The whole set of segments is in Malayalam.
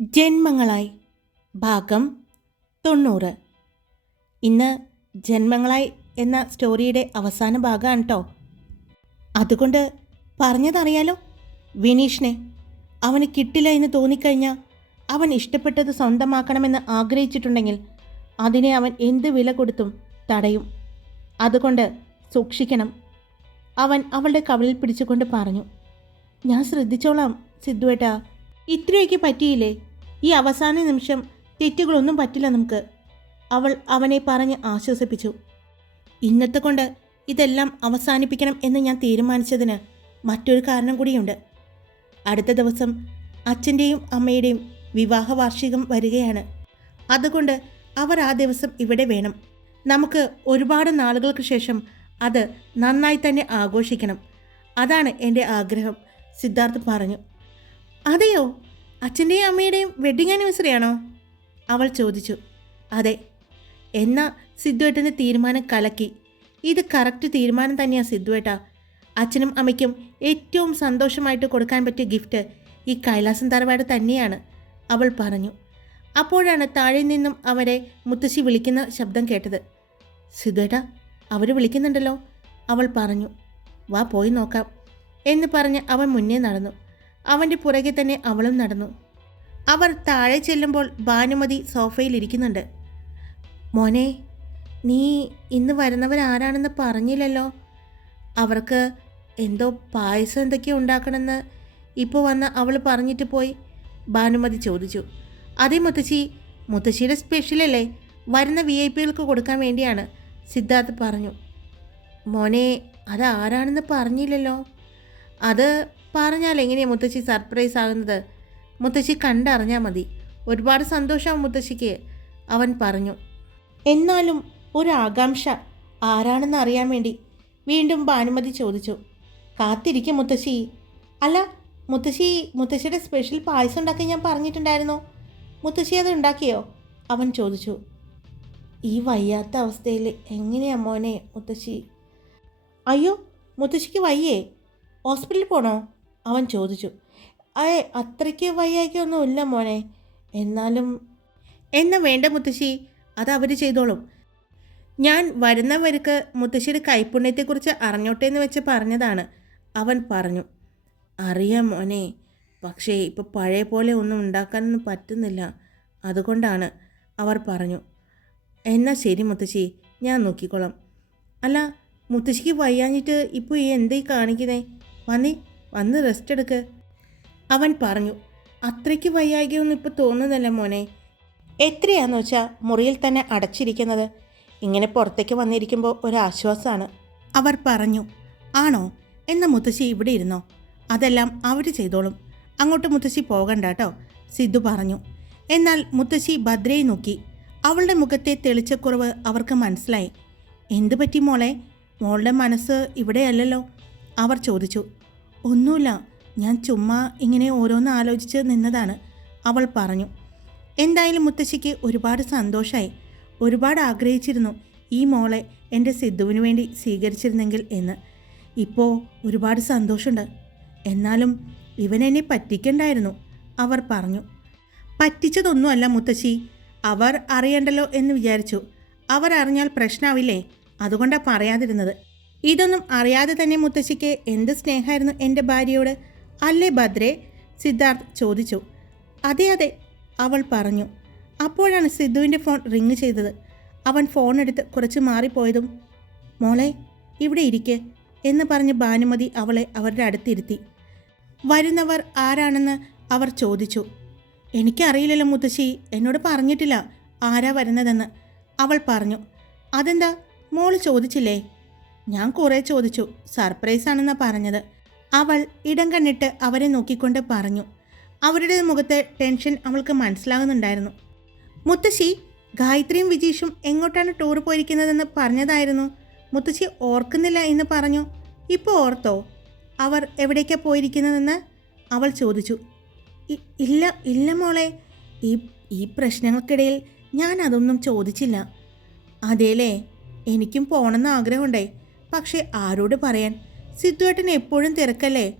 ജന്മങ്ങളായി. ഭാഗം തൊണ്ണൂറ്. ഇന്ന് ജന്മങ്ങളായി എന്ന സ്റ്റോറിയുടെ അവസാന ഭാഗമാണ് കേട്ടോ അതുകൊണ്ട് പറഞ്ഞതറിയാലോ? വിനീഷിനെ. അവന് കിട്ടില്ല എന്ന് തോന്നിക്കഴിഞ്ഞാൽ അവൻ ഇഷ്ടപ്പെട്ടത് സ്വന്തമാക്കണമെന്ന് ആഗ്രഹിച്ചിട്ടുണ്ടെങ്കിൽ അതിനെ അവൻ എന്ത് വില കൊടുത്തും തടയും. അതുകൊണ്ട് സൂക്ഷിക്കണം. അവൻ അവളുടെ കവളിൽ പിടിച്ചുകൊണ്ട് പറഞ്ഞു ഞാൻ ശ്രദ്ധിച്ചോളാം സിദ്ധുവേട്ടാ. ഇത്രയൊക്കെ പറ്റിയില്ലേ? ഈ അവസാന നിമിഷം തെറ്റുകളൊന്നും പറ്റില്ല നമുക്ക്. അവൾ അവനെ പറഞ്ഞ് ആശ്വസിപ്പിച്ചു. ഇന്നത്തെ കൊണ്ട് ഇതെല്ലാം അവസാനിപ്പിക്കണം എന്ന് ഞാൻ തീരുമാനിച്ചതിന് മറ്റൊരു കാരണം കൂടിയുണ്ട്. അടുത്ത ദിവസം അച്ഛന്റെയും അമ്മയുടെയും വിവാഹ വാർഷികം വരികയാണ്. അതുകൊണ്ട് അവർ ആ ദിവസം ഇവിടെ വേണം. നമുക്ക് ഒരുപാട് നാളുകൾക്ക് ശേഷം അത് നന്നായി തന്നെ ആഘോഷിക്കണം. അതാണ് എന്റെ ആഗ്രഹം സിദ്ധാർത്ഥ് പറഞ്ഞു. അതെയോ? അച്ഛന്റെയും അമ്മയുടെയും വെഡിങ് ആനിവേഴ്സറി ആണോ? അവൾ ചോദിച്ചു. അതെ. എന്നാ സിദ്ധുവേട്ടന്റെ തീരുമാനം കലക്കി. ഇത് കറക്റ്റ് തീരുമാനം തന്നെയാണ് സിദ്ധുവേട്ട അച്ഛനും അമ്മയ്ക്കും ഏറ്റവും സന്തോഷമായിട്ട് കൊടുക്കാൻ പറ്റിയ ഗിഫ്റ്റ് ഈ കൈലാസം തറവാട് തന്നെയാണ്. അവൾ പറഞ്ഞു. അപ്പോഴാണ് താഴെ നിന്നും അവരെ മുത്തശ്ശി വിളിക്കുന്ന ശബ്ദം കേട്ടത്. സിദ്ധുവേട്ട അവർ വിളിക്കുന്നുണ്ടല്ലോ. അവൾ പറഞ്ഞു. വാ പോയി നോക്കാം. എന്ന് പറഞ്ഞ് അവൻ മുന്നേ നടന്നു. അവന്റെ പുറകെ തന്നെ അവളും നടന്നു. അവർ താഴെ ചെല്ലുമ്പോൾ ഭാനുമതി സോഫയിൽ ഇരിക്കുന്നുണ്ട്. മോനെ നീ ഇന്ന് വരുന്നവരാരാണെന്ന് പറഞ്ഞില്ലല്ലോ? അവർക്ക് എന്തോ പായസം എന്തൊക്കെയോ ഉണ്ടാക്കണമെന്ന് ഇപ്പോൾ വന്ന് അവൾ പറഞ്ഞിട്ട് പോയി ഭാനുമതി ചോദിച്ചു. അതേ മുത്തശ്ശി മുത്തശ്ശിയുടെ സ്പെഷ്യലല്ലേ വരുന്ന വി ഐ പികൾക്ക് കൊടുക്കാൻ വേണ്ടിയാണ് സിദ്ധാർത്ഥ് പറഞ്ഞു. മോനെ അത് ആരാണെന്ന് പറഞ്ഞില്ലല്ലോ? അത് പറഞ്ഞാൽ എങ്ങനെയാണ് മുത്തശ്ശി സർപ്രൈസ് ആകുന്നത്? മുത്തശ്ശി കണ്ടറിഞ്ഞാൽ മതി. ഒരുപാട് സന്തോഷം മുത്തശ്ശിക്ക് അവൻ പറഞ്ഞു. എന്നാലും ഒരു ആകാംക്ഷ ആരാണെന്ന് അറിയാൻ വേണ്ടി വീണ്ടും ഭാനുമതി ചോദിച്ചു. കാത്തിരിക്കും മുത്തശ്ശി. അല്ല മുത്തശ്ശി മുത്തശ്ശിയുടെ സ്പെഷ്യൽ പായസം ഉണ്ടാക്കി ഞാൻ പറഞ്ഞിട്ടുണ്ടായിരുന്നു? മുത്തശ്ശി അത് ഉണ്ടാക്കിയോ? അവൻ ചോദിച്ചു. ഈ വയ്യാത്ത അവസ്ഥയിൽ എങ്ങനെയാ മോനെ മുത്തശ്ശി? അയ്യോ മുത്തശ്ശിക്ക് വയ്യേ. ഹോസ്പിറ്റലിൽ പോണോ? അവൻ ചോദിച്ചു അയേ അത്രയ്ക്ക് വയ്യായ്ക്കൊന്നും ഇല്ല മോനെ. എന്നാലും എന്നാ വേണ്ട മുത്തശ്ശി അത് അവർ ചെയ്തോളും. ഞാൻ വരുന്നവർക്ക് മുത്തശ്ശിയുടെ കൈപ്പുണ്യത്തെക്കുറിച്ച് അറിഞ്ഞോട്ടെ എന്ന് വെച്ച് പറഞ്ഞതാണ്. അവൻ പറഞ്ഞു അറിയാം മോനെ പക്ഷേ ഇപ്പോൾ പഴയ പോലെ ഒന്നും ഉണ്ടാക്കാനൊന്നും പറ്റുന്നില്ല. അതുകൊണ്ടാണ് അവർ പറഞ്ഞു എന്നാൽ ശരി മുത്തശ്ശി ഞാൻ നോക്കിക്കോളാം. അല്ല മുത്തശ്ശിക്ക് വയ്യാഞ്ഞിട്ട് ഇപ്പോൾ ഈ എന്തേ കാണിക്കുന്നേ? വന്നേ വന്ന് റെസ്റ്റ് എടുക്ക്. അവൻ പറഞ്ഞു അത്രയ്ക്ക് വയ്യായികയൊന്നും ഇപ്പോൾ തോന്നുന്നില്ല മോനെ. എത്രയാണെന്ന് വെച്ചാൽ മുറിയിൽ തന്നെ അടച്ചിരിക്കുന്നത്. ഇങ്ങനെ പുറത്തേക്ക് വന്നിരിക്കുമ്പോൾ ഒരാശ്വാസമാണ് അവർ പറഞ്ഞു ആണോ? എന്ന മുത്തശ്ശി ഇവിടെ ഇരുന്നോ? അതെല്ലാം അവർ ചെയ്തോളും. അങ്ങോട്ട് മുത്തശ്ശി പോകണ്ട കേട്ടോ സിദ്ധു പറഞ്ഞു. എന്നാൽ മുത്തശ്ശി ഭദ്രയെ നോക്കി. അവളുടെ മുഖത്തെ തെളിച്ചക്കുറവ് അവർക്ക് മനസ്സിലായി. എന്തു പറ്റി മോളെ? മോളുടെ മനസ്സ് ഇവിടെയല്ലല്ലോ? അവർ ചോദിച്ചു. ഒന്നുമില്ല. ഞാൻ ചുമ്മാ ഇങ്ങനെ ഓരോന്ന് ആലോചിച്ച് നിന്നതാണ്. അവൾ പറഞ്ഞു എന്തായാലും മുത്തശ്ശിക്ക് ഒരുപാട് സന്തോഷമായി ഒരുപാട് ആഗ്രഹിച്ചിരുന്നു ഈ മോളെ എന്റെ സിദ്ധുവിന് വേണ്ടി സ്വീകരിച്ചിരുന്നെങ്കിൽ എന്ന്. ഇപ്പോൾ ഒരുപാട് സന്തോഷമുണ്ട് എന്നാലും ഇവനെന്നെ പറ്റിക്കണ്ടായിരുന്നു അവർ പറഞ്ഞു. പറ്റിച്ചതൊന്നുമല്ല മുത്തശ്ശി. അവർ അറിയണ്ടല്ലോ എന്ന് വിചാരിച്ചു. അവർ അറിഞ്ഞാൽ പ്രശ്നമാവില്ലേ അതുകൊണ്ടാണ് പറയാതിരുന്നത്. ഇതൊന്നും അറിയാതെ തന്നെ മുത്തശ്ശിക്ക് എന്ത് സ്നേഹമായിരുന്നു എന്റെ ഭാര്യയോട്? അല്ലേ ഭദ്രേ? സിദ്ധാർത്ഥ് ചോദിച്ചു. അതെ അതെ അവൾ പറഞ്ഞു. അപ്പോഴാണ് സിദ്ധുവിന്റെ ഫോൺ റിങ് ചെയ്തത്. അവൻ ഫോൺ എടുത്ത് കുറച്ച് മാറിപ്പോയതും മോളെ ഇവിടെ ഇരിക്കെ എന്ന് പറഞ്ഞ് ഭാനുമതി അവളെ അവരുടെ അടുത്തിരുത്തി. വരുന്നവർ ആരാണെന്ന് അവർ ചോദിച്ചു. എനിക്കറിയില്ലല്ലോ മുത്തശ്ശി എന്നോട് പറഞ്ഞിട്ടില്ല ആരാ വരുന്നതെന്ന്. അവൾ പറഞ്ഞു. അതെന്താ? മോൾ ചോദിച്ചില്ലേ? ഞാൻ കുറേ ചോദിച്ചു. സർപ്രൈസ് ആണെന്നാണ് പറഞ്ഞത്. അവൾ ഇടം കണ്ണിട്ട് അവരെ നോക്കിക്കൊണ്ട് പറഞ്ഞു. അവരുടെ മുഖത്തെ ടെൻഷൻ അവൾക്ക് മനസ്സിലാകുന്നുണ്ടായിരുന്നു. മുത്തശ്ശി ഗായത്രിയും വിജീഷും എങ്ങോട്ടാണ് ടൂർ പോയിരിക്കുന്നതെന്ന് പറഞ്ഞതായിരുന്നു. മുത്തശ്ശി ഓർക്കുന്നില്ല എന്ന് പറഞ്ഞു. ഇപ്പോൾ ഓർത്തോ? അവർ എവിടേക്കാണ് പോയിരിക്കുന്നതെന്ന്? അവൾ ചോദിച്ചു. ഇല്ല ഇല്ല മോളെ. ഈ ഈ പ്രശ്നങ്ങൾക്കിടയിൽ ഞാൻ അതൊന്നും ചോദിച്ചില്ല. അതേലേ എനിക്കും പോകണമെന്ന് ആഗ്രഹമുണ്ടേ. പക്ഷേ ആരോട് പറയാൻ? സിദ്ധുവേട്ടൻ എപ്പോഴും തിരക്കല്ലേ?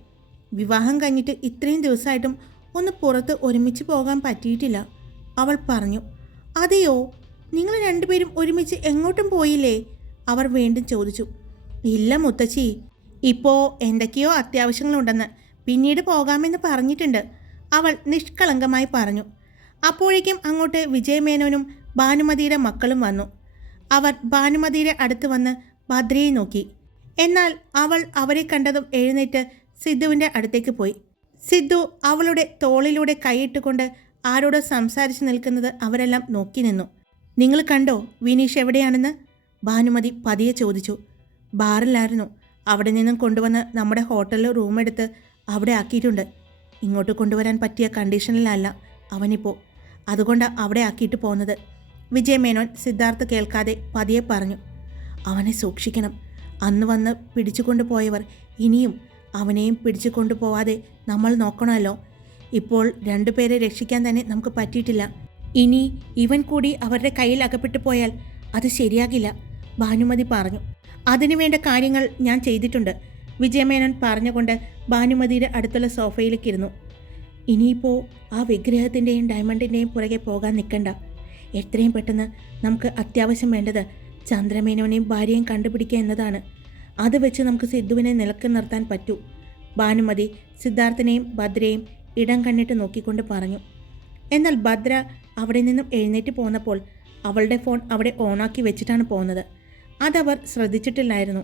വിവാഹം കഴിഞ്ഞിട്ട് ഇത്രയും ദിവസമായിട്ടും ഒന്ന് പുറത്ത് ഒരുമിച്ച് പോകാൻ പറ്റിയിട്ടില്ല. അവൾ പറഞ്ഞു അതെയോ? നിങ്ങൾ രണ്ടുപേരും ഒരുമിച്ച് എങ്ങോട്ടും പോയില്ലേ? അവർ വീണ്ടും ചോദിച്ചു ഇല്ല മുത്തശ്ശി ഇപ്പോൾ എന്തൊക്കെയോ അത്യാവശ്യങ്ങളുണ്ടെന്ന് പിന്നീട് പോകാമെന്ന് പറഞ്ഞിട്ടുണ്ട് അവൾ നിഷ്കളങ്കമായി പറഞ്ഞു. അപ്പോഴേക്കും അങ്ങോട്ട് വിജയമേനോനും ഭാനുമതിയുടെ മക്കളും വന്നു. അവർ ഭാനുമതിയുടെ അടുത്ത് വന്ന് ഭദ്രയെ നോക്കി. എന്നാൽ അവൾ അവരെ കണ്ടതും എഴുന്നേറ്റ് സിദ്ധുവിന്റെ അടുത്തേക്ക് പോയി. സിദ്ധു അവളുടെ തോളിലൂടെ കൈയിട്ടുകൊണ്ട് ആരോടോ സംസാരിച്ച് നിൽക്കുന്നത് അവരെല്ലാം നോക്കി നിന്നു. നിങ്ങൾ കണ്ടോ വിനീഷ് എവിടെയാണെന്ന്? ഭാനുമതി പതിയെ ചോദിച്ചു. ബാറിലായിരുന്നു. അവിടെ നിന്നും കൊണ്ടുവന്ന് നമ്മുടെ ഹോട്ടലിൽ റൂമെടുത്ത് അവിടെ ആക്കിയിട്ടുണ്ട്. ഇങ്ങോട്ട് കൊണ്ടുവരാൻ പറ്റിയ കണ്ടീഷനിലല്ല അവനിപ്പോൾ അതുകൊണ്ട് അവിടെ ആക്കിയിട്ട് പോകുന്നത് വിജയമേനോൻ സിദ്ധാർത്ഥ് കേൾക്കാതെ പതിയെ പറഞ്ഞു. അവനെ സൂക്ഷിക്കണം. അന്ന് വന്ന് പിടിച്ചു പോയവർ ഇനിയും അവനെയും പിടിച്ചു കൊണ്ടുപോവാതെ നമ്മൾ നോക്കണമല്ലോ. ഇപ്പോൾ രണ്ടുപേരെ രക്ഷിക്കാൻ തന്നെ നമുക്ക് പറ്റിയിട്ടില്ല. ഇനി ഇവൻ കൂടി അവരുടെ കയ്യിൽ അകപ്പെട്ടു പോയാൽ അത് ശരിയാകില്ല ഭാനുമതി പറഞ്ഞു. അതിനുവേണ്ട കാര്യങ്ങൾ ഞാൻ ചെയ്തിട്ടുണ്ട് വിജയമേനോൻ പറഞ്ഞുകൊണ്ട് ഭാനുമതിയുടെ അടുത്തുള്ള സോഫയിലേക്ക് ഇരുന്നു. ഇനിയിപ്പോൾ ആ വിഗ്രഹത്തിന്റെയും ഡയമണ്ടിന്റെയും പുറകെ പോകാൻ നിൽക്കണ്ട. എത്രയും പെട്ടെന്ന് നമുക്ക് അത്യാവശ്യം വേണ്ടത് ചന്ദ്രമേനോനെയും ഭാര്യയും കണ്ടുപിടിക്കുക എന്നതാണ്. അത് വെച്ച് നമുക്ക് സിദ്ധുവിനെ നിലയ്ക്ക് നിർത്താൻ പറ്റൂ. ഭാനുമതി സിദ്ധാർത്ഥനെയും ഭദ്രയും ഇടം കണ്ണിട്ട് നോക്കിക്കൊണ്ട് പറഞ്ഞു. എന്നാൽ ഭദ്ര അവിടെ നിന്നും എഴുന്നേറ്റ് പോന്നപ്പോൾ അവളുടെ ഫോൺ അവിടെ ഓണാക്കി വെച്ചിട്ടാണ് പോകുന്നത്. അതവർ ശ്രദ്ധിച്ചിട്ടില്ലായിരുന്നു.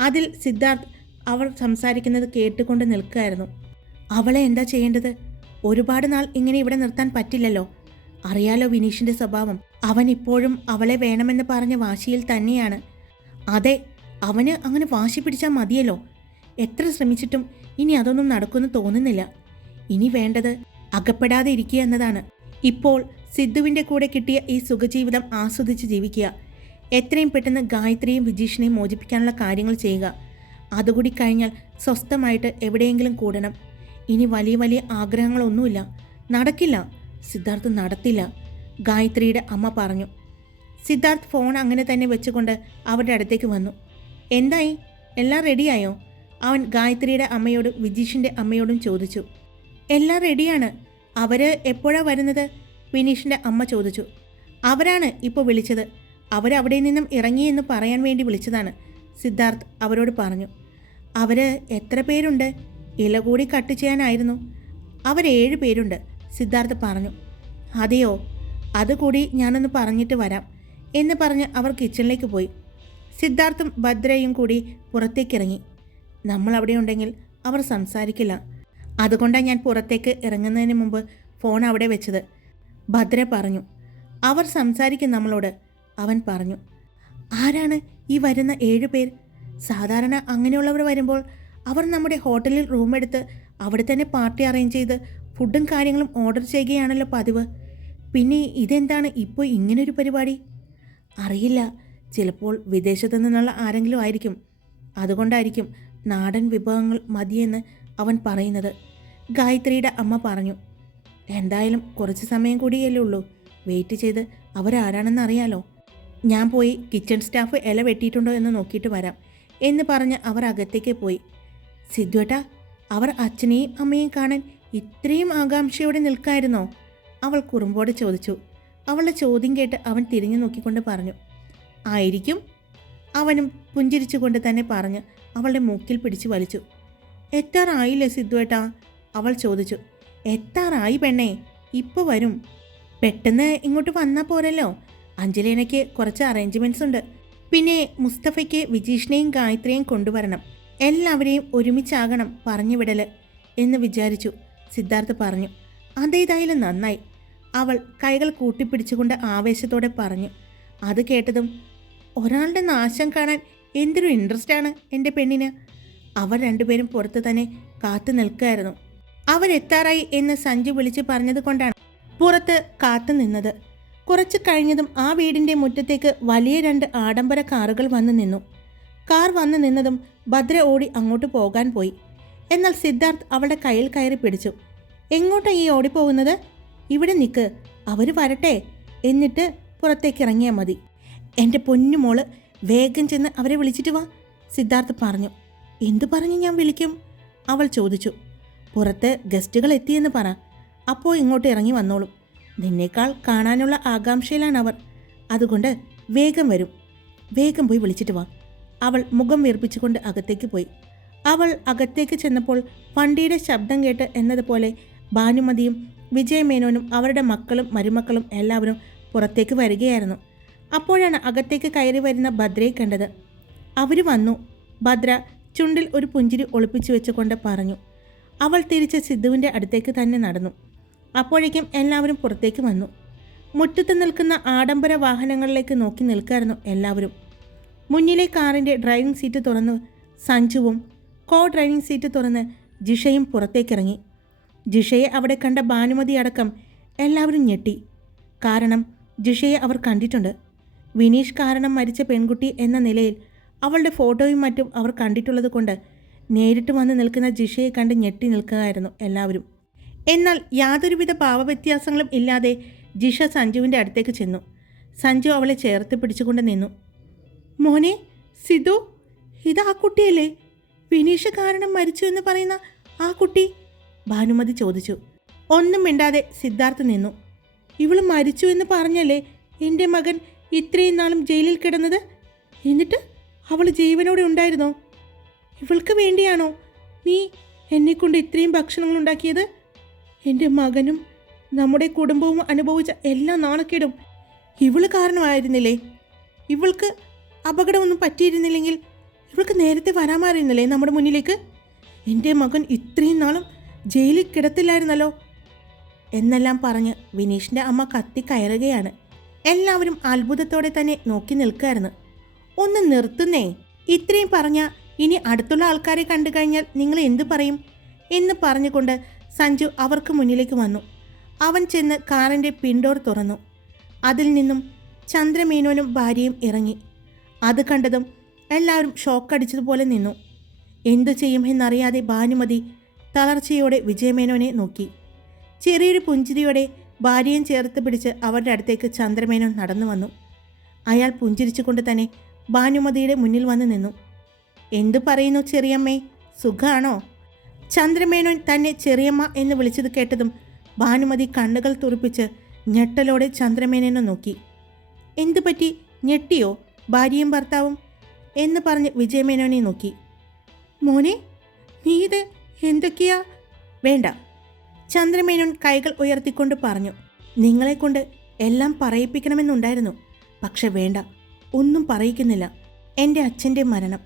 അതിൽ സിദ്ധാർത്ഥ് അവർ സംസാരിക്കുന്നത് കേട്ടുകൊണ്ട് നിൽക്കുകയായിരുന്നു. അവളെ എന്താ ചെയ്യേണ്ടത്? ഒരുപാട് നാൾ ഇങ്ങനെ ഇവിടെ നിർത്താൻ പറ്റില്ലല്ലോ. അറിയാലോ വിനീഷിന്റെ സ്വഭാവം. അവൻ ഇപ്പോഴും അവളെ വേണമെന്ന് പറഞ്ഞ വാശിയിൽ തന്നെയാണ്. അതെ അവന് അങ്ങനെ വാശി പിടിച്ചാൽ മതിയല്ലോ. എത്ര ശ്രമിച്ചിട്ടും ഇനി അതൊന്നും നടക്കുമെന്ന് തോന്നുന്നില്ല. ഇനി വേണ്ടത് അകപ്പെടാതെ ഇരിക്കുക എന്നതാണ്. ഇപ്പോൾ സിദ്ധുവിന്റെ കൂടെ കിട്ടിയ ഈ സുഖജീവിതം ആസ്വദിച്ച് ജീവിക്കുക. എത്രയും പെട്ടെന്ന് ഗായത്രിയും വിജീഷിനെയും മോചിപ്പിക്കാനുള്ള കാര്യങ്ങൾ ചെയ്യുക. അതുകൂടി കഴിഞ്ഞാൽ സ്വസ്ഥമായിട്ട് എവിടെയെങ്കിലും കൂടണം. ഇനി വലിയ വലിയ ആഗ്രഹങ്ങളൊന്നുമില്ല. നടക്കില്ല. സിദ്ധാർത്ഥ് നടത്തില്ല. ഗായത്രിയുടെ അമ്മ പറഞ്ഞു സിദ്ധാർത്ഥ് ഫോൺ അങ്ങനെ തന്നെ വെച്ചുകൊണ്ട് അവരുടെ അടുത്തേക്ക് വന്നു. എന്തായി? എല്ലാം റെഡിയായോ അവൻ ഗായത്രിയുടെ അമ്മയോടും വിജീഷിന്റെ അമ്മയോടും ചോദിച്ചു. എല്ലാം റെഡിയാണ് അവർ എപ്പോഴാണ് വരുന്നത്? വിനീഷിന്റെ അമ്മ ചോദിച്ചു. അവരാണ് ഇപ്പോൾ വിളിച്ചത്. അവരവിടെ നിന്നും ഇറങ്ങിയെന്ന് പറയാൻ വേണ്ടി വിളിച്ചതാണ് സിദ്ധാർത്ഥ് അവരോട് പറഞ്ഞു. അവർ എത്ര പേരുണ്ട്? ഇല കൂടി കട്ട് ചെയ്യാനായിരുന്നു. അവരേഴ് പേരുണ്ട് സിദ്ധാർത്ഥ് പറഞ്ഞു. അതെയോ? അതുകൂടി ഞാനൊന്ന് പറഞ്ഞിട്ട് വരാം എന്ന് പറഞ്ഞ് അവർ കിച്ചണിലേക്ക് പോയി. സിദ്ധാർത്ഥും ഭദ്രയും കൂടി പുറത്തേക്കിറങ്ങി. നമ്മൾ അവിടെ ഉണ്ടെങ്കിൽ അവർ സംസാരിക്കില്ല. അതുകൊണ്ടാണ് ഞാൻ പുറത്തേക്ക് ഇറങ്ങുന്നതിന് മുമ്പ് ഫോൺ അവിടെ വെച്ചത്. ഭദ്ര പറഞ്ഞു. അവർ സംസാരിക്കും നമ്മളോട്. അവൻ പറഞ്ഞു. ആരാണ് ഈ വരുന്ന ഏഴ് പേർ? സാധാരണ അങ്ങനെയുള്ളവർ വരുമ്പോൾ അവർ നമ്മുടെ ഹോട്ടലിൽ റൂമെടുത്ത് അവിടെ തന്നെ പാർട്ടി അറേഞ്ച് ചെയ്ത് ഫുഡും കാര്യങ്ങളും ഓർഡർ ചെയ്യുകയാണല്ലോ പതിവ്. പിന്നെ ഇതെന്താണ് ഇപ്പോൾ ഇങ്ങനൊരു പരിപാടി? അറിയില്ല. ചിലപ്പോൾ വിദേശത്തു നിന്നുള്ള ആരെങ്കിലും ആയിരിക്കും. അതുകൊണ്ടായിരിക്കും നാടൻ വിഭവങ്ങൾ മതിയെന്ന് അവൻ പറയുന്നത്. ഗായത്രിയുടെ അമ്മ പറഞ്ഞു എന്തായാലും കുറച്ച് സമയം കൂടിയല്ലേ ഉള്ളൂ. വെയിറ്റ് ചെയ്ത് അവരാരാണെന്ന് അറിയാലോ. ഞാൻ പോയി കിച്ചൺ സ്റ്റാഫ് ഇല വെട്ടിയിട്ടുണ്ടോ എന്ന് നോക്കിയിട്ട് വരാം എന്ന് പറഞ്ഞ് അവർ അകത്തേക്ക് പോയി. സിദ്ധുവേട്ടാ അവർ അച്ഛനെയും അമ്മയും കാണാൻ ഇത്രയും ആകാംക്ഷയോടെ നിൽക്കായിരുന്നോ? അവൾ കുറുമ്പോടെ ചോദിച്ചു. അവളുടെ ചോദ്യം കേട്ട് അവൻ തിരിഞ്ഞു നോക്കിക്കൊണ്ട് പറഞ്ഞു. ആയിരിക്കും. അവനും പുഞ്ചിരിച്ചുകൊണ്ട് തന്നെ പറഞ്ഞ് അവളുടെ മൂക്കിൽ പിടിച്ചു വലിച്ചു. എത്താറായില്ലേ സിദ്ധുവേട്ടാ അവൾ ചോദിച്ചു. എത്താറായി പെണ്ണേ ഇപ്പോൾ വരും. പെട്ടെന്ന് ഇങ്ങോട്ട് വന്നാൽ പോരല്ലോ. അഞ്ജലീനയ്ക്ക് കുറച്ച് അറേഞ്ച്മെന്റ്സ് ഉണ്ട്. പിന്നെ മുസ്തഫയ്ക്ക് വിജീഷിനെയും ഗായത്രിയും കൊണ്ടുവരണം. എല്ലാവരെയും ഒരുമിച്ചാകണം പറഞ്ഞു വിടൽ എന്ന് വിചാരിച്ചു. സിദ്ധാർത്ഥ് പറഞ്ഞു. അതേതായാലും നന്നായി. അവൾ കൈകൾ കൂട്ടിപ്പിടിച്ചുകൊണ്ട് ആവേശത്തോടെ പറഞ്ഞു. അത് കേട്ടതും ഒരാളുടെ നാശം കാണാൻ എന്തൊരു ആണ് എന്റെ പെണ്ണിന്? അവർ രണ്ടുപേരും പുറത്ത് തന്നെ കാത്തു നിൽക്കുകയായിരുന്നു. അവരെത്താറായി എന്ന് സഞ്ജു വിളിച്ച് പറഞ്ഞത് കൊണ്ടാണ് പുറത്ത് കാത്തു നിന്നത്. കുറച്ച് കഴിഞ്ഞതും ആ വീടിന്റെ മുറ്റത്തേക്ക് വലിയ രണ്ട് ആഡംബര കാറുകൾ വന്നു നിന്നു. കാർ വന്നു നിന്നതും ഭദ്ര ഓടി അങ്ങോട്ട് പോകാൻ പോയി. എന്നാൽ സിദ്ധാർത്ഥ് അവളുടെ കയ്യിൽ കയറി പിടിച്ചു. എങ്ങോട്ടാണ് ഈ ഓടിപ്പോകുന്നത്? ഇവിടെ നിൽക്ക് അവർ വരട്ടെ. എന്നിട്ട് പുറത്തേക്ക് ഇറങ്ങിയാൽ മതി എന്റെ പൊന്നുമോൾ വേഗം ചെന്ന് അവരെ വിളിച്ചിട്ട് വാ സിദ്ധാർത്ഥ് പറഞ്ഞു. എന്തു പറഞ്ഞ് ഞാൻ വിളിക്കും? അവൾ ചോദിച്ചു. പുറത്ത് ഗസ്റ്റുകൾ എത്തിയെന്ന് പറ. അപ്പോൾ ഇങ്ങോട്ട് ഇറങ്ങി വന്നോളും. നിന്നേക്കാൾ കാണാനുള്ള ആകാംക്ഷയിലാണ് അവർ അതുകൊണ്ട് വേഗം വരും. വേഗം പോയി വിളിച്ചിട്ട് വാ. അവൾ മുഖം വീർപ്പിച്ചുകൊണ്ട് അകത്തേക്ക് പോയി. അവൾ അകത്തേക്ക് ചെന്നപ്പോൾ വണ്ടിയുടെ ശബ്ദം കേട്ട് എന്നതുപോലെ ഭാനുമതിയും വിജയമേനോനും അവരുടെ മക്കളും മരുമക്കളും എല്ലാവരും പുറത്തേക്ക് വരികയായിരുന്നു. അപ്പോഴാണ് അകത്തേക്ക് കയറി വരുന്ന ഭദ്രയെ കണ്ടത്. അവർ വന്നു. ഭദ്ര ചുണ്ടിൽ ഒരു പുഞ്ചിരി ഒളിപ്പിച്ചു വെച്ചുകൊണ്ട് പറഞ്ഞു അവൾ തിരിച്ച് സിദ്ധുവിന്റെ അടുത്തേക്ക് തന്നെ നടന്നു. അപ്പോഴേക്കും എല്ലാവരും പുറത്തേക്ക് വന്നു. മുറ്റത്ത് നിൽക്കുന്ന ആഡംബര വാഹനങ്ങളിലേക്ക് നോക്കി നിൽക്കായിരുന്നു എല്ലാവരും. മുന്നിലെ കാറിന്റെ ഡ്രൈവിംഗ് സീറ്റ് തുറന്ന് സഞ്ജുവും കോ ഡ്രൈവിംഗ് സീറ്റ് തുറന്ന് ജിഷയും പുറത്തേക്കിറങ്ങി. ജിഷയെ അവിടെ കണ്ട ഭാനുമതി അടക്കം എല്ലാവരും ഞെട്ടി. കാരണം ജിഷയെ അവർ കണ്ടിട്ടുണ്ട്. വിനീഷ് കാരണം മരിച്ച പെൺകുട്ടി എന്ന നിലയിൽ അവളുടെ ഫോട്ടോയും മറ്റും അവർ കണ്ടിട്ടുള്ളത് കൊണ്ട് നേരിട്ട് വന്ന് നിൽക്കുന്ന ജിഷയെ കണ്ട് ഞെട്ടി നിൽക്കുകയായിരുന്നു എല്ലാവരും. എന്നാൽ യാതൊരുവിധ ഭാവവ്യത്യാസങ്ങളും ഇല്ലാതെ ജിഷ സഞ്ജുവിന്റെ അടുത്തേക്ക് ചെന്നു. സഞ്ജു അവളെ ചേർത്ത് പിടിച്ചുകൊണ്ട് നിന്നു. മോനെ സിധു ഇത് ആ കുട്ടിയല്ലേ? വിനീഷ് കാരണം മരിച്ചു എന്ന് പറയുന്ന ആ കുട്ടി ഭാനുമതി ചോദിച്ചു. ഒന്നും മിണ്ടാതെ സിദ്ധാർത്ഥ് നിന്നു. ഇവൾ മരിച്ചു എന്ന് പറഞ്ഞല്ലേ എന്റെ മകൻ ഇത്രയും നാളും ജയിലിൽ കിടന്നത്? എന്നിട്ട് അവൾ ജീവനോടെ ഉണ്ടായിരുന്നോ? ഇവൾക്ക് വേണ്ടിയാണോ നീ എന്നെക്കൊണ്ട് ഇത്രയും ഭക്ഷണങ്ങൾ ഉണ്ടാക്കിയത്? എന്റെ മകനും നമ്മുടെ കുടുംബവും അനുഭവിച്ച എല്ലാ നാണക്കേടും ഇവൾ കാരണമായിരുന്നില്ലേ? ഇവൾക്ക് അപകടമൊന്നും പറ്റിയിരുന്നില്ലെങ്കിൽ ഇവൾക്ക് നേരത്തെ വരാമായിരുന്നില്ലേ നമ്മുടെ മുന്നിലേക്ക്? എന്റെ മകൻ ഇത്രയും നാളും ജയിലിൽ കിടത്തില്ലായിരുന്നല്ലോ? എന്നെല്ലാം പറഞ്ഞ് വിനീഷിന്റെ അമ്മ കത്തി കയറുകയാണ്. എല്ലാവരും അത്ഭുതത്തോടെ തന്നെ നോക്കി നിൽക്കുകയായിരുന്നു. ഒന്ന് നിർത്തുന്നേ. ഇത്രയും പറഞ്ഞ ഇനി അടുത്തുള്ള ആൾക്കാരെ കണ്ടു കഴിഞ്ഞാൽ നിങ്ങൾ എന്തു പറയും? എന്ന് പറഞ്ഞുകൊണ്ട് സഞ്ജു അവർക്ക് മുന്നിലേക്ക് വന്നു. അവൻ ചെന്ന് കാറിന്റെ പിൻഡോർ തുറന്നു. അതിൽ നിന്നും ചന്ദ്രമേനോനും ഭാര്യയും ഇറങ്ങി. അത് കണ്ടതും എല്ലാവരും ഷോക്കടിച്ചതുപോലെ നിന്നു. എന്തു ചെയ്യും എന്നറിയാതെ ഭാനുമതി തളർച്ചയോടെ വിജയമേനോനെ നോക്കി. ചെറിയൊരു പുഞ്ചിരിയോടെ ഭാര്യയും ചേർത്ത് പിടിച്ച് അവരുടെ അടുത്തേക്ക് ചന്ദ്രമേനോൻ നടന്നു വന്നു. അയാൾ പുഞ്ചിരിച്ചുകൊണ്ട് തന്നെ ഭാനുമതിയുടെ മുന്നിൽ വന്ന് നിന്നു. എന്തു പറയുന്നു ചെറിയമ്മേ? സുഖാണോ? ചന്ദ്രമേനോൻ തന്നെ ചെറിയമ്മ എന്ന് വിളിച്ചത് കേട്ടതും ഭാനുമതി കണ്ണുകൾ തുറപ്പിച്ച് ഞെട്ടലോടെ ചന്ദ്രമേനോനെ നോക്കി. എന്തു പറ്റി? ഞെട്ടിയോ? ഭാര്യയും ഭർത്താവും? എന്ന് പറഞ്ഞ് വിജയമേനോനെ നോക്കി. മോനെ നീ ഇത് എന്തൊക്കെയാ? വേണ്ട. ചന്ദ്രമേനോൻ കൈകൾ ഉയർത്തിക്കൊണ്ട് പറഞ്ഞു. നിങ്ങളെക്കൊണ്ട് എല്ലാം പറയിപ്പിക്കണമെന്നുണ്ടായിരുന്നു. പക്ഷെ വേണ്ട. ഒന്നും പറയിക്കുന്നില്ല. എന്റെ അച്ഛന്റെ മരണം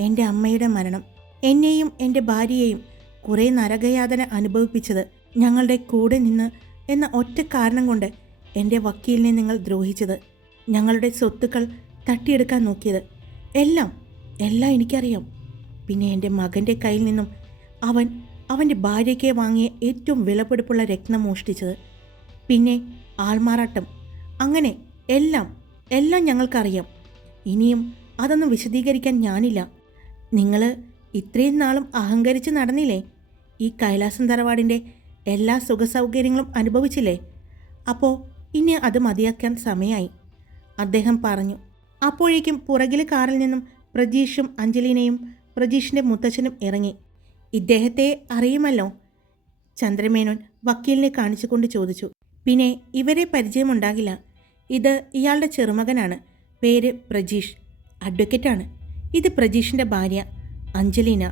എന്റെ അമ്മയുടെ മരണം എന്നെയും എന്റെ ഭാര്യയെയും കുറേ നരകയാതന അനുഭവിപ്പിച്ചത് ഞങ്ങളുടെ കൂടെ നിന്ന് എന്ന ഒറ്റ കാരണം കൊണ്ട് എന്റെ വക്കീലിനെ നിങ്ങൾ ദ്രോഹിച്ചത്. ഞങ്ങളുടെ സ്വത്തുക്കൾ തട്ടിയെടുക്കാൻ നോക്കിയത്. എല്ലാം എല്ലാം എനിക്കറിയാം. പിന്നെ എന്റെ മകന്റെ കയ്യിൽ നിന്നും അവൻ അവന്റെ ഭാര്യയ്ക്ക് വാങ്ങിയ ഏറ്റവും വിലപിടിപ്പുള്ള രത്നം മോഷ്ടിച്ചത്. പിന്നെ ആൾമാറാട്ടം. അങ്ങനെ എല്ലാം എല്ലാം ഞങ്ങൾക്കറിയാം. ഇനിയും അതൊന്നും വിശദീകരിക്കാൻ ഞാനില്ല. നിങ്ങൾ ഇത്രയും നാളും അഹങ്കരിച്ച് നടന്നില്ലേ? ഈ കൈലാസം തറവാടിന്റെ എല്ലാ സുഖസൗകര്യങ്ങളും അനുഭവിച്ചില്ലേ? അപ്പോൾ ഇനി അത് മതിയാക്കാൻ സമയമായി അദ്ദേഹം പറഞ്ഞു അപ്പോഴേക്കും പുറകിലെ കാറിൽ നിന്നും പ്രജീഷും അഞ്ജലീനയും പ്രജീഷിന്റെ മുത്തച്ഛനും ഇറങ്ങി. ഇദ്ദേഹത്തെ അറിയുമല്ലോ? ചന്ദ്രമേനോൻ വക്കീലിനെ കാണിച്ചുകൊണ്ട് ചോദിച്ചു. പിന്നെ ഇവരെ പരിചയമുണ്ടാകില്ല. ഇത് ഇയാളുടെ ചെറുമകനാണ്. പേര് പ്രജീഷ്. അഡ്വക്കേറ്റാണ് ഇത് പ്രജീഷിന്റെ ഭാര്യ അഞ്ജലീന.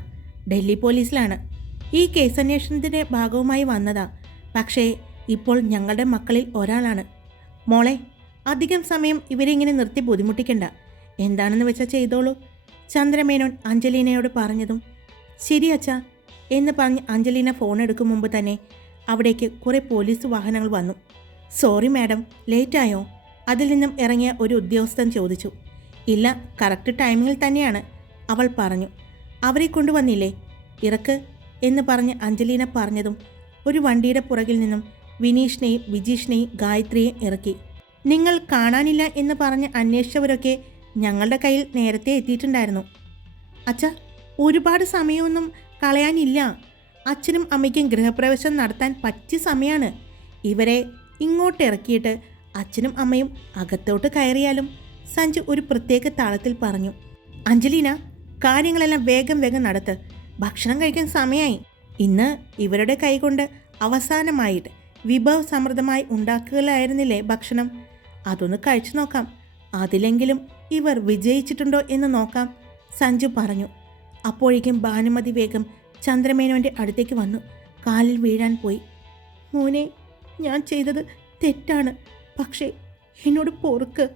ഡൽഹി പോലീസിലാണ്. ഈ കേസ് കേസന്വേഷണത്തിന്റെ ഭാഗവുമായി വന്നതാ. പക്ഷേ ഇപ്പോൾ ഞങ്ങളുടെ മക്കളിൽ ഒരാളാണ്. മോളെ അധികം സമയം ഇവരെ ഇങ്ങനെ നിർത്തി ബുദ്ധിമുട്ടിക്കണ്ട. എന്താണെന്ന് വെച്ചാൽ ചെയ്തോളൂ. ചന്ദ്രമേനോൻ അഞ്ജലീനയോട് പറഞ്ഞതും ശരി അച്ഛാ എന്ന് പറഞ്ഞ് അഞ്ജലീന ഫോൺ എടുക്കും മുമ്പ് തന്നെ അവിടേക്ക് കുറേ പോലീസ് വാഹനങ്ങൾ വന്നു. സോറി മാഡം ലേറ്റായോ അതിൽ നിന്നും ഇറങ്ങിയ ഒരു ഉദ്യോഗസ്ഥൻ ചോദിച്ചു. ഇല്ല കറക്റ്റ് ടൈമിങ്ങിൽ തന്നെയാണ് അവൾ പറഞ്ഞു. അവരെ കൊണ്ടുവന്നില്ലേ? ഇറക്ക് എന്ന് പറഞ്ഞ് അഞ്ജലീന പറഞ്ഞതും ഒരു വണ്ടിയുടെ പുറകിൽ നിന്നും വിനീഷിനെയും വിജീഷിനെയും ഗായത്രിയെയും ഇറക്കി. നിങ്ങൾ കാണാനില്ല എന്ന് പറഞ്ഞ് അന്വേഷിച്ചവരൊക്കെ ഞങ്ങളുടെ കയ്യിൽ നേരത്തെ എത്തിയിട്ടുണ്ടായിരുന്നു. അച്ഛ ഒരുപാട് സമയമൊന്നും കളയാനില്ല. അച്ഛനും അമ്മയ്ക്കും ഗൃഹപ്രവേശം നടത്താൻ പറ്റിയ സമയമാണ് ഇവരെ ഇങ്ങോട്ട് ഇറക്കിയിട്ട് അച്ഛനും അമ്മയും അകത്തോട്ട് കയറിയാലും സഞ്ജു ഒരു പ്രത്യേക താളത്തിൽ പറഞ്ഞു അഞ്ജലീന കാര്യങ്ങളെല്ലാം വേഗം വേഗം നടത്ത്. ഭക്ഷണം കഴിക്കാൻ സമയമായി ഇന്ന് ഇവരുടെ കൈകൊണ്ട് അവസാനമായിട്ട് വിഭവ സമൃദ്ധമായി ഉണ്ടാക്കുകയായിരുന്നില്ലേ ഭക്ഷണം? അതൊന്ന് കഴിച്ചു നോക്കാം. അതിലെങ്കിലും ഇവർ വിജയിച്ചിട്ടുണ്ടോ എന്ന് നോക്കാം സഞ്ജു പറഞ്ഞു. അപ്പോഴേക്കും ഭാനുമതി വേഗം ചന്ദ്രമേനോന്റെ അടുത്തേക്ക് വന്നു. കാലിൽ വീഴാൻ പോയി. മോനെ ഞാൻ ചെയ്തത് തെറ്റാണ്. പക്ഷേ എന്നോട് പൊറുക്ക്.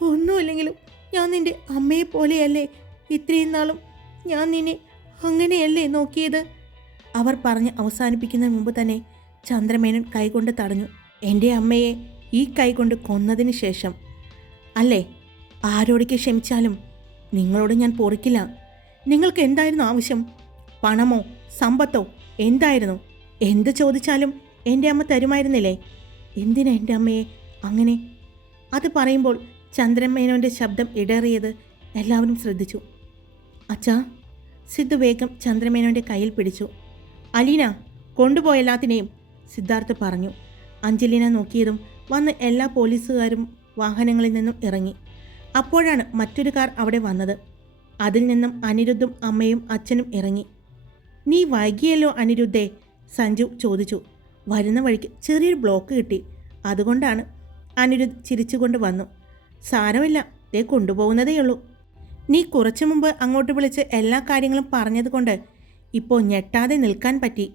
ഒന്നുമില്ലെങ്കിലും ഞാൻ നിന്റെ അമ്മയെ പോലെയല്ലേ? ഇത്രയും നാളും ഞാൻ നിന്നെ അങ്ങനെയല്ലേ നോക്കിയത്? അവർ പറഞ്ഞ് അവസാനിപ്പിക്കുന്നതിന് മുമ്പ് തന്നെ ചന്ദ്രമേനൻ കൈകൊണ്ട് തടഞ്ഞു. എന്റെ അമ്മയെ ഈ കൈകൊണ്ട് കൊന്നതിന് ശേഷം അല്ലേ? ആരോടേക്ക് ക്ഷമിച്ചാലും നിങ്ങളോട് ഞാൻ പൊറിക്കില്ല. നിങ്ങൾക്ക് എന്തായിരുന്നു ആവശ്യം? പണമോ സമ്പത്തോ എന്തായിരുന്നു? എന്ത് ചോദിച്ചാലും എന്റെ അമ്മ തരുമായിരുന്നില്ലേ? എന്തിനാ എന്റെ അമ്മയെ അങ്ങനെ? അത് പറയുമ്പോൾ ചന്ദ്രമേനോന്റെ ശബ്ദം ഇടറിയത് എല്ലാവരും ശ്രദ്ധിച്ചു. അച്ഛാ സിദ്ധു വേഗം ചന്ദ്രമേനോന്റെ കയ്യിൽ പിടിച്ചു. അലീന കൊണ്ടുപോയ എല്ലാത്തിനെയും സിദ്ധാർത്ഥ് പറഞ്ഞു. അഞ്ജലീന നോക്കിയതും വന്ന് എല്ലാ പോലീസുകാരും വാഹനങ്ങളിൽ നിന്നും ഇറങ്ങി. അപ്പോഴാണ് മറ്റൊരു കാർ അവിടെ വന്നത്. അതിൽ നിന്നും അനിരുദ്ധും അമ്മയും അച്ഛനും ഇറങ്ങി. നീ വൈകിയല്ലോ അനിരുദ്ധേ സഞ്ജു ചോദിച്ചു. വരുന്ന വഴിക്ക് ചെറിയൊരു ബ്ലോക്ക് കിട്ടി. അതുകൊണ്ടാണ് അനിരുദ്ധ് ചിരിച്ചുകൊണ്ട് വന്നു. സാരമില്ല ദേ കൊണ്ടുപോകുന്നതേയുള്ളൂ നീ കുറച്ചു മുമ്പ് അങ്ങോട്ട് വിളിച്ച് എല്ലാ കാര്യങ്ങളും പറഞ്ഞതുകൊണ്ട് ഇപ്പോൾ ഞെട്ടാതെ നിൽക്കാൻ പറ്റി.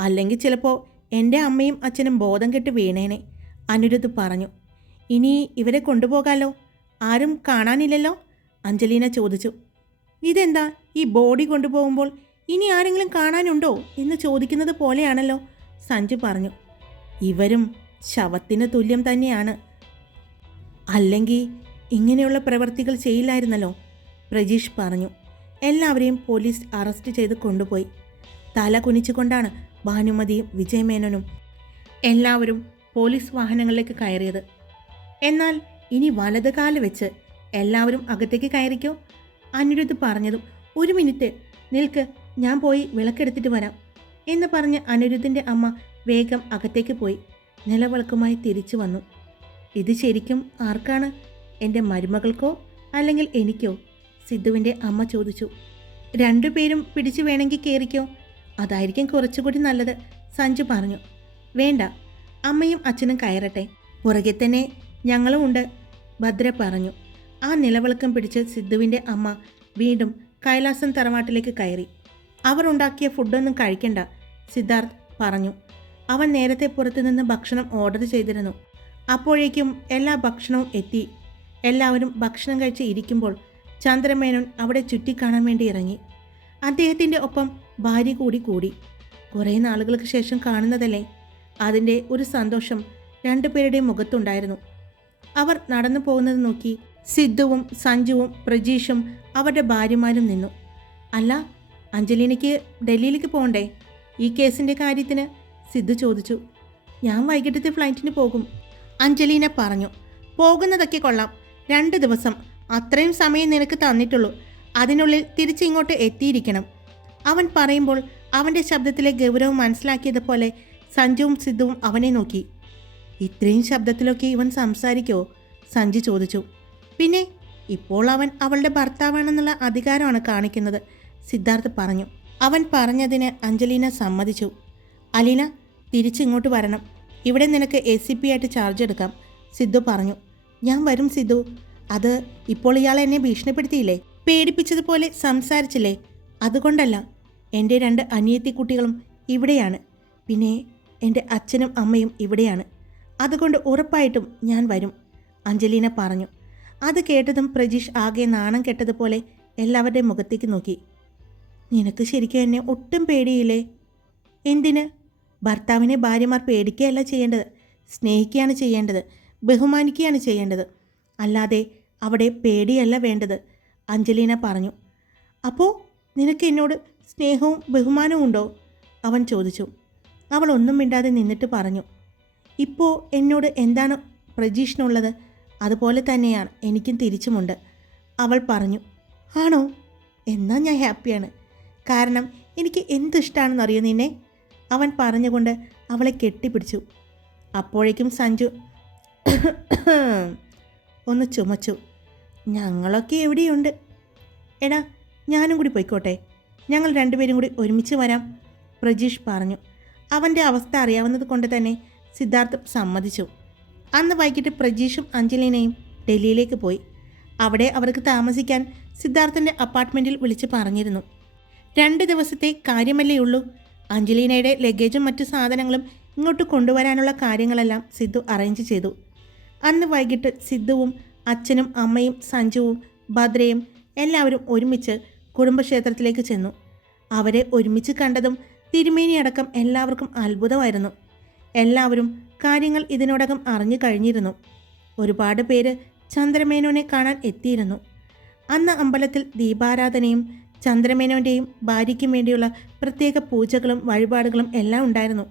അല്ലെങ്കിൽ ചിലപ്പോൾ എന്റെ അമ്മയും അച്ഛനും ബോധം കെട്ട് വീണേനെ അനിരുദ്ധ് പറഞ്ഞു. ഇനി ഇവരെ കൊണ്ടുപോകാലോ? ആരും കാണാനില്ലല്ലോ? അഞ്ജലീന ചോദിച്ചു. ഇതെന്താ? ഈ ബോഡി കൊണ്ടുപോകുമ്പോൾ ഇനി ആരെങ്കിലും കാണാനുണ്ടോ എന്ന് ചോദിക്കുന്നത് പോലെയാണല്ലോ. സഞ്ജു പറഞ്ഞു ഇവരും ശവത്തിന് തുല്യം തന്നെയാണ്. അല്ലെങ്കിൽ ഇങ്ങനെയുള്ള പ്രവർത്തികൾ ചെയ്യില്ലായിരുന്നല്ലോ? പ്രജീഷ് പറഞ്ഞു എല്ലാവരെയും പോലീസ് അറസ്റ്റ് ചെയ്ത് കൊണ്ടുപോയി. തല കുനിച്ചുകൊണ്ടാണ് ഭാനുമതിയും വിജയമേനോനും എല്ലാവരും പോലീസ് വാഹനങ്ങളിലേക്ക് കയറിയത്. എന്നാൽ ഇനി വലത് വെച്ച് എല്ലാവരും അകത്തേക്ക് കയറിക്കോ? അനിരുദ്ധ് പറഞ്ഞതും ഒരു മിനിറ്റ് നിൽക്ക് ഞാൻ പോയി വിളക്കെടുത്തിട്ട് വരാം എന്ന് പറഞ്ഞ് അനിരുദ്ധിന്റെ അമ്മ വേഗം അകത്തേക്ക് പോയി നിലവിളക്കുമായി തിരിച്ചു വന്നു. ഇത് ശരിക്കും ആർക്കാണ്? എന്റെ മരുമകൾക്കോ അല്ലെങ്കിൽ എനിക്കോ? സിദ്ധുവിന്റെ അമ്മ ചോദിച്ചു. രണ്ടുപേരും പിടിച്ചു വേണമെങ്കിൽ കയറിക്കോ അതായിരിക്കും കുറച്ചുകൂടി നല്ലത് സഞ്ജു പറഞ്ഞു. വേണ്ട അമ്മയും അച്ഛനും കയറട്ടെ പുറകെ തന്നെ ഞങ്ങളും ഉണ്ട് ഭദ്ര പറഞ്ഞു. ആ നിലവിളക്കം പിടിച്ച് സിദ്ധുവിന്റെ അമ്മ വീണ്ടും കൈലാസം തറവാട്ടിലേക്ക് കയറി. അവർ ഉണ്ടാക്കിയ ഫുഡൊന്നും കഴിക്കണ്ട സിദ്ധാർത്ഥ് പറഞ്ഞു. അവൻ നേരത്തെ പുറത്തുനിന്ന് ഭക്ഷണം ഓർഡർ ചെയ്തിരുന്നു. അപ്പോഴേക്കും എല്ലാ ഭക്ഷണവും എത്തി. എല്ലാവരും ഭക്ഷണം കഴിച്ച് ഇരിക്കുമ്പോൾ ചന്ദ്രമേനോൻ അവിടെ ചുറ്റിക്കാണാൻ വേണ്ടി ഇറങ്ങി. അദ്ദേഹത്തിന്റെ ഒപ്പം ഭാര്യ കൂടി കൂടി. കുറേ നാളുകൾക്ക് ശേഷം കാണുന്നതല്ലേ? അതിന്റെ ഒരു സന്തോഷം രണ്ടുപേരുടെയും മുഖത്തുണ്ടായിരുന്നു. അവർ നടന്നു പോകുന്നത് നോക്കി സിദ്ധുവും സഞ്ജുവും പ്രജീഷും അവരുടെ ഭാര്യമാരും നിന്നു. അല്ല അഞ്ജലിനിക്ക് ഡൽഹിയിലേക്ക് പോകണ്ടേ? ഈ കേസിന്റെ കാര്യത്തിന് സിദ്ധു ചോദിച്ചു. ഞാൻ വൈകിട്ടത്തെ ഫ്ലൈറ്റിന് പോകും. അഞ്ജലീന പറഞ്ഞു. പോകുന്നതൊക്കെ കൊള്ളാം. രണ്ട് ദിവസം. അത്രയും സമയം നിനക്ക് തന്നിട്ടുള്ളൂ. അതിനുള്ളിൽ തിരിച്ചിങ്ങോട്ട് എത്തിയിരിക്കണം. അവൻ പറയുമ്പോൾ അവന്റെ ശബ്ദത്തിലെ ഗൗരവം മനസ്സിലാക്കിയതുപോലെ സഞ്ജുവും സിദ്ധുവും അവനെ നോക്കി. ഇത്രയും ശബ്ദത്തിലൊക്കെ ഇവൻ സംസാരിക്കോ? സഞ്ജു ചോദിച്ചു. പിന്നെ ഇപ്പോൾ അവൻ അവളുടെ ഭർത്താവാണെന്നുള്ള അധികാരമാണ് കാണിക്കുന്നത്. സിദ്ധാർത്ഥ് പറഞ്ഞു. അവൻ പറഞ്ഞതിന് അഞ്ജലീന സമ്മതിച്ചു. അലീന തിരിച്ചിങ്ങോട്ട് വരണം. ഇവിടെ നിനക്ക് എ സി പി ആയിട്ട് ചാർജ് എടുക്കാം. സിദ്ധു പറഞ്ഞു. ഞാൻ വരും സിദ്ധു. അത് ഇപ്പോൾ ഇയാൾ എന്നെ ഭീഷണിപ്പെടുത്തിയില്ലേ? പേടിപ്പിച്ചതുപോലെ സംസാരിച്ചില്ലേ? അതുകൊണ്ടല്ല. എന്റെ രണ്ട് അനിയത്തി കുട്ടികളും ഇവിടെയാണ്. പിന്നെ എന്റെ അച്ഛനും അമ്മയും ഇവിടെയാണ്. അതുകൊണ്ട് ഉറപ്പായിട്ടും ഞാൻ വരും. അഞ്ജലീന പറഞ്ഞു. അത് കേട്ടതും പ്രജീഷ് ആകെ നാണം കെട്ടതുപോലെ എല്ലാവരുടെയും മുഖത്തേക്ക് നോക്കി. നിനക്ക് ശരിക്കും എന്നെ ഒട്ടും പേടിയില്ലേ? എന്തിന്? ഭർത്താവിനെ ഭാര്യമാർ പേടിക്കുകയല്ല ചെയ്യേണ്ടത്. സ്നേഹിക്കുകയാണ് ചെയ്യേണ്ടത്. ബഹുമാനിക്കുകയാണ് ചെയ്യേണ്ടത്. അല്ലാതെ അവിടെ പേടിയല്ല വേണ്ടത് അഞ്ജലീന പറഞ്ഞു. അപ്പോൾ നിനക്ക് എന്നോട് സ്നേഹവും ബഹുമാനവും ഉണ്ടോ? അവൻ ചോദിച്ചു. അവൾ ഒന്നും മിണ്ടാതെ നിന്നിട്ട് പറഞ്ഞു. ഇപ്പോൾ എന്നോട് എന്താണ് പ്രജീഷിനുള്ളത്? അതുപോലെ തന്നെയാണ് എനിക്കും തിരിച്ചുമുണ്ട്. അവൾ പറഞ്ഞു ആണോ? എന്നാൽ ഞാൻ ഹാപ്പിയാണ്. കാരണം എനിക്ക് എന്തിഷ്ടമാണെന്നറിയോ നിന്നെ? അവൻ പറഞ്ഞുകൊണ്ട് അവളെ കെട്ടിപ്പിടിച്ചു. അപ്പോഴേക്കും സഞ്ജു ഒന്ന് ചുമച്ചു. ഞങ്ങളൊക്കെ എവിടെയുണ്ട്? എടാ ഞാനും കൂടി പോയിക്കോട്ടെ. ഞങ്ങൾ രണ്ടുപേരും കൂടി ഒരുമിച്ച് വരാം പ്രജീഷ് പറഞ്ഞു. അവന്റെ അവസ്ഥ അറിയാവുന്നത് കൊണ്ട് തന്നെ സിദ്ധാർത്ഥ് സമ്മതിച്ചു. അന്ന് വൈകിട്ട് പ്രജീഷും അഞ്ജലീനയും ഡൽഹിയിലേക്ക് പോയി. അവിടെ അവർക്ക് താമസിക്കാൻ സിദ്ധാർത്ഥന്റെ അപ്പാർട്ട്മെന്റിൽ വിളിച്ച് പറഞ്ഞിരുന്നു. രണ്ട് ദിവസത്തെ കാര്യമല്ലേ ഉള്ളൂ. അഞ്ജലീനയുടെ ലഗേജും മറ്റു സാധനങ്ങളും ഇങ്ങോട്ട് കൊണ്ടുവരാനുള്ള കാര്യങ്ങളെല്ലാം സിദ്ധു അറേഞ്ച് ചെയ്തു. അന്ന് വൈകിട്ട് സിദ്ധുവും അച്ഛനും അമ്മയും സഞ്ജുവും ഭദ്രയും എല്ലാവരും ഒരുമിച്ച് കുടുംബക്ഷേത്രത്തിലേക്ക് ചെന്നു. അവരെ ഒരുമിച്ച് കണ്ടതും തിരുമേനിയടക്കം എല്ലാവർക്കും അത്ഭുതമായിരുന്നു. എല്ലാവരും കാര്യങ്ങൾ ഇതിനോടകം അറിഞ്ഞു കഴിഞ്ഞിരുന്നു. ഒരുപാട് പേര് ചന്ദ്രമേനോനെ കാണാൻ എത്തിയിരുന്നു. അന്ന് അമ്പലത്തിൽ ദീപാരാധനയും ചന്ദ്രമേനോന്റെയും ഭാര്യയ്ക്കും വേണ്ടിയുള്ള പ്രത്യേക പൂജകളും വഴിപാടുകളും എല്ലാം ഉണ്ടായിരുന്നു.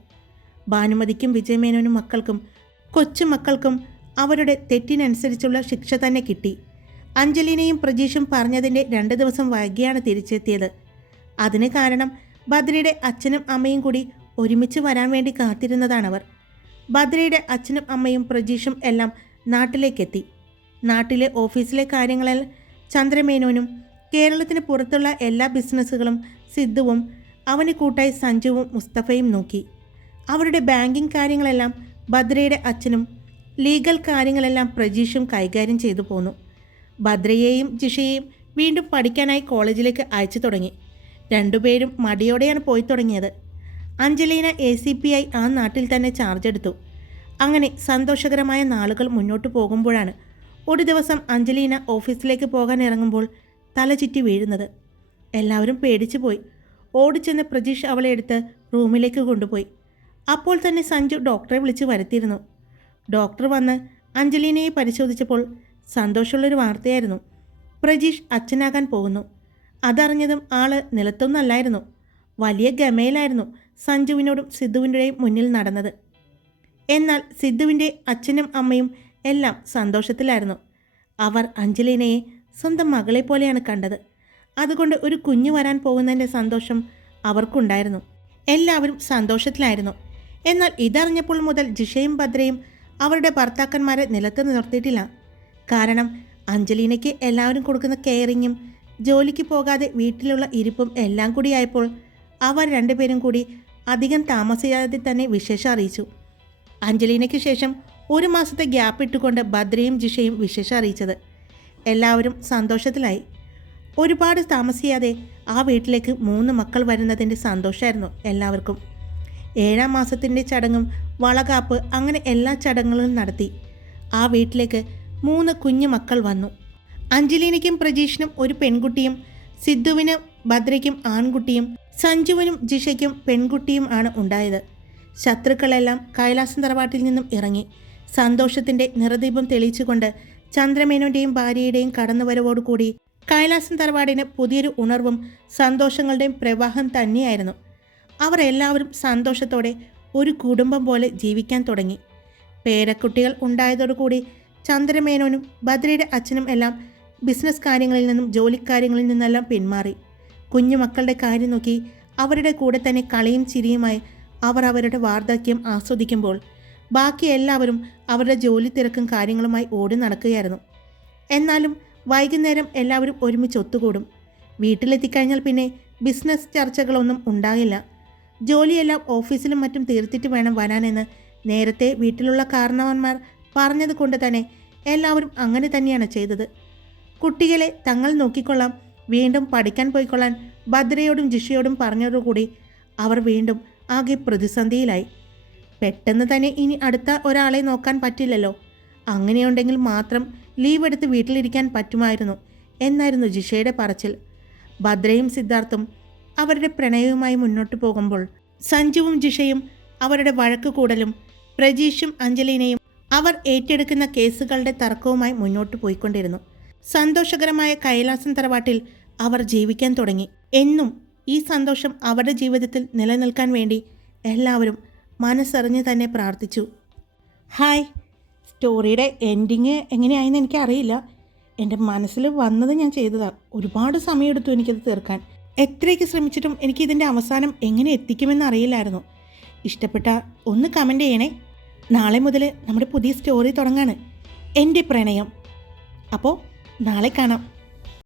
ഭാനുമതിക്കും വിജയമേനോനും മക്കൾക്കും കൊച്ചുമക്കൾക്കും അവരുടെ തെറ്റിനനുസരിച്ചുള്ള ശിക്ഷ തന്നെ കിട്ടി. അഞ്ജലിനെയും പ്രജീഷും പറഞ്ഞതിന്റെ രണ്ട് ദിവസം വൈകിയാണ് തിരിച്ചെത്തിയത്. അതിന് കാരണം ഭദ്രയുടെ അച്ഛനും അമ്മയും കൂടി ഒരുമിച്ച് വരാൻ വേണ്ടി കാത്തിരുന്നതാണവർ. ഭദ്രയുടെ അച്ഛനും അമ്മയും പ്രജീഷും എല്ലാം നാട്ടിലേക്കെത്തി. നാട്ടിലെ ഓഫീസിലെ കാര്യങ്ങളിൽ ചന്ദ്രമേനോനും കേരളത്തിന് പുറത്തുള്ള എല്ലാ ബിസിനസ്സുകളും സിദ്ധുവും അവന് കൂട്ടായി സഞ്ജുവും മുസ്തഫയും നോക്കി. അവരുടെ ബാങ്കിങ് കാര്യങ്ങളെല്ലാം ഭദ്രയുടെ അച്ഛനും ലീഗൽ കാര്യങ്ങളെല്ലാം പ്രജീഷും കൈകാര്യം ചെയ്തു പോന്നു. ഭദ്രയെയും ജിഷയെയും വീണ്ടും പഠിക്കാനായി കോളേജിലേക്ക് അയച്ചു തുടങ്ങി. രണ്ടുപേരും മടിയോടെയാണ് പോയി തുടങ്ങിയത്. Angelina A C P I ആ നാട്ടിൽ തന്നെ ചാർജ് എടുത്തു. അങ്ങനെ സന്തോഷകരമായ നാളുകൾ മുന്നോട്ട് പോകുമ്പോഴാണ് ഒരു ദിവസം അഞ്ജലീന ഓഫീസിലേക്ക് പോകാൻ ഇറങ്ങുമ്പോൾ തല ചുറ്റി വീഴുന്നത്. എല്ലാവരും പേടിച്ചു പോയി. ഓടിച്ചെന്ന് പ്രജീഷ് അവളെ എടുത്ത് റൂമിലേക്ക് കൊണ്ടുപോയി. അപ്പോൾ തന്നെ സഞ്ജു ഡോക്ടറെ വിളിച്ച് വരുത്തിയിരുന്നു. ഡോക്ടർ വന്ന് അഞ്ജലീനയെ പരിശോധിച്ചപ്പോൾ സന്തോഷമുള്ളൊരു വാർത്തയായിരുന്നു. പ്രജീഷ് അച്ഛനാകാൻ പോകുന്നു. അതറിഞ്ഞതും ആൾ നിലത്തൊന്നല്ലായിരുന്നു. വലിയ ഗമയിലായിരുന്നു. സഞ്ജുവിനോടും സിദ്ധുവിന്റെയും മുന്നിൽ നടന്നത്. എന്നാൽ സിദ്ധുവിന്റെ അച്ഛനും അമ്മയും എല്ലാം സന്തോഷത്തിലായിരുന്നു. അവർ അഞ്ജലിനയെ സ്വന്തം മകളെ പോലെയാണ് കണ്ടത്. അതുകൊണ്ട് ഒരു കുഞ്ഞു വരാൻ പോകുന്നതിന്റെ സന്തോഷം അവർക്കുണ്ടായിരുന്നു. എല്ലാവരും സന്തോഷത്തിലായിരുന്നു. എന്നാൽ ഇതറിഞ്ഞപ്പോൾ മുതൽ ജിഷയും ഭദ്രയും അവരുടെ ഭർത്താക്കന്മാരെ നിലത്ത് നിർത്തിയിട്ടില്ല. കാരണം അഞ്ജലീനയ്ക്ക് എല്ലാവരും കൊടുക്കുന്ന കെയറിങ്ങും ജോലിക്ക് പോകാതെ വീട്ടിലുള്ള ഇരിപ്പും എല്ലാം കൂടിയായപ്പോൾ അവർ രണ്ടുപേരും കൂടി അധികം താമസിയാതെ തന്നെ വിശേഷം അറിയിച്ചു. അഞ്ജലീനയ്ക്ക് ശേഷം ഒരു മാസത്തെ ഗ്യാപ്പ് ഇട്ടുകൊണ്ട് ഭദ്രയും ജിഷയും വിശേഷം അറിയിച്ചത്. എല്ലാവരും സന്തോഷത്തിലായി. ഒരുപാട് താമസിയാതെ ആ വീട്ടിലേക്ക് മൂന്ന് മക്കൾ വരുന്നതിന്റെ സന്തോഷമായിരുന്നു എല്ലാവർക്കും. ഏഴാം മാസത്തിന്റെ ചടങ്ങും വളകാപ്പ് അങ്ങനെ എല്ലാ ചടങ്ങുകളും നടത്തി. ആ വീട്ടിലേക്ക് മൂന്ന് കുഞ്ഞു മക്കൾ വന്നു. അഞ്ജലീനയ്ക്കും പ്രജീഷിനും ഒരു പെൺകുട്ടിയും സിദ്ധുവിനും ഭദ്രയ്ക്കും ആൺകുട്ടിയും സഞ്ജുവിനും ജിഷയ്ക്കും പെൺകുട്ടിയും ആണ് ഉണ്ടായത്. ശത്രുക്കളെല്ലാം കൈലാസം തറവാട്ടിൽ നിന്നും ഇറങ്ങി. സന്തോഷത്തിന്റെ നിറദീപം തെളിയിച്ചുകൊണ്ട് ചന്ദ്രമേനോന്റെയും ഭാര്യയുടെയും കടന്നുവരവോടുകൂടി കൈലാസം തറവാടിന് പുതിയൊരു ഉണർവും സന്തോഷങ്ങളുടെയും പ്രവാഹം തന്നെയായിരുന്നു. അവർ എല്ലാവരും സന്തോഷത്തോടെ ഒരു കുടുംബം പോലെ ജീവിക്കാൻ തുടങ്ങി. പേരക്കുട്ടികൾ ഉണ്ടായതോടുകൂടി ചന്ദ്രമേനോനും ഭദ്രയുടെ അച്ഛനും എല്ലാം ബിസിനസ് കാര്യങ്ങളിൽ നിന്നും ജോലിക്കാര്യങ്ങളിൽ നിന്നെല്ലാം പിന്മാറി. കുഞ്ഞുമക്കളുടെ കാര്യം നോക്കി അവരുടെ കൂടെ തന്നെ കളിയും ചിരിയുമായി അവർ അവരുടെ വാർദ്ധക്യം ആസ്വദിക്കുമ്പോൾ ബാക്കി എല്ലാവരും അവരുടെ ജോലി തിരക്കും കാര്യങ്ങളുമായി ഓടി നടക്കുകയായിരുന്നു. എന്നാലും വൈകുന്നേരം എല്ലാവരും ഒരുമിച്ച് ഒത്തുകൂടും. വീട്ടിലെത്തിക്കഴിഞ്ഞാൽ പിന്നെ ബിസിനസ് ചർച്ചകളൊന്നും ഉണ്ടാകില്ല. ജോലിയെല്ലാം ഓഫീസിലും മറ്റും തീർത്തിട്ട് വേണം വരാനെന്ന് നേരത്തെ വീട്ടിലുള്ള കാരണവന്മാർ പറഞ്ഞതുകൊണ്ട് തന്നെ എല്ലാവരും അങ്ങനെ തന്നെയാണ് ചെയ്തത്. കുട്ടികളെ തങ്ങൾ നോക്കിക്കൊള്ളാം വീണ്ടും പഠിക്കാൻ പോയിക്കൊള്ളാൻ ഭദ്രയോടും ജിഷയോടും പറഞ്ഞതോടുകൂടി അവർ വീണ്ടും ആകെ പ്രതിസന്ധിയിലായി. പെട്ടെന്ന് തന്നെ ഇനി അടുത്ത ഒരാളെ നോക്കാൻ പറ്റില്ലല്ലോ. അങ്ങനെയുണ്ടെങ്കിൽ മാത്രം ലീവ് എടുത്ത് വീട്ടിലിരിക്കാൻ പറ്റുമായിരുന്നു എന്നായിരുന്നു ജിഷയുടെ പറച്ചിൽ. ഭദ്രയും സിദ്ധാർത്ഥും അവരുടെ പ്രണയവുമായി മുന്നോട്ട് പോകുമ്പോൾ സഞ്ജുവും ജിഷയും അവരുടെ വഴക്ക് കൂടലും പ്രജീഷും അഞ്ജലിനെയും അവർ ഏറ്റെടുക്കുന്ന കേസുകളുടെ തർക്കവുമായി മുന്നോട്ട് പോയിക്കൊണ്ടിരുന്നു. സന്തോഷകരമായ കൈലാസം തറവാട്ടിൽ അവർ ജീവിക്കാൻ തുടങ്ങി. എന്നും ഈ സന്തോഷം അവരുടെ ജീവിതത്തിൽ നിലനിൽക്കാൻ വേണ്ടി എല്ലാവരും മനസ്സറിഞ്ഞ് തന്നെ പ്രാർത്ഥിച്ചു. ഹായ് സ്റ്റോറിയുടെ എൻഡിങ് എങ്ങനെയായെന്ന് എനിക്കറിയില്ല. എന്റെ മനസ്സിൽ വന്നത് ഞാൻ ചെയ്തതാണ് ഒരുപാട് സമയമെടുത്തു എനിക്കത് തീർക്കാൻ. എത്രയൊക്കെ ശ്രമിച്ചിട്ടും എനിക്ക് ഇതിന്റെ അവസാനം എങ്ങനെ എത്തിക്കുമെന്ന് അറിയില്ലായിരുന്നു. ഇഷ്ടപ്പെട്ട ഒന്ന് കമന്റ് ചെയ്യണേ. നാളെ മുതൽ നമ്മുടെ പുതിയ സ്റ്റോറി തുടങ്ങാണ്. എന്റെ പ്രണയം. അപ്പോൾ നാളെ കാണാം.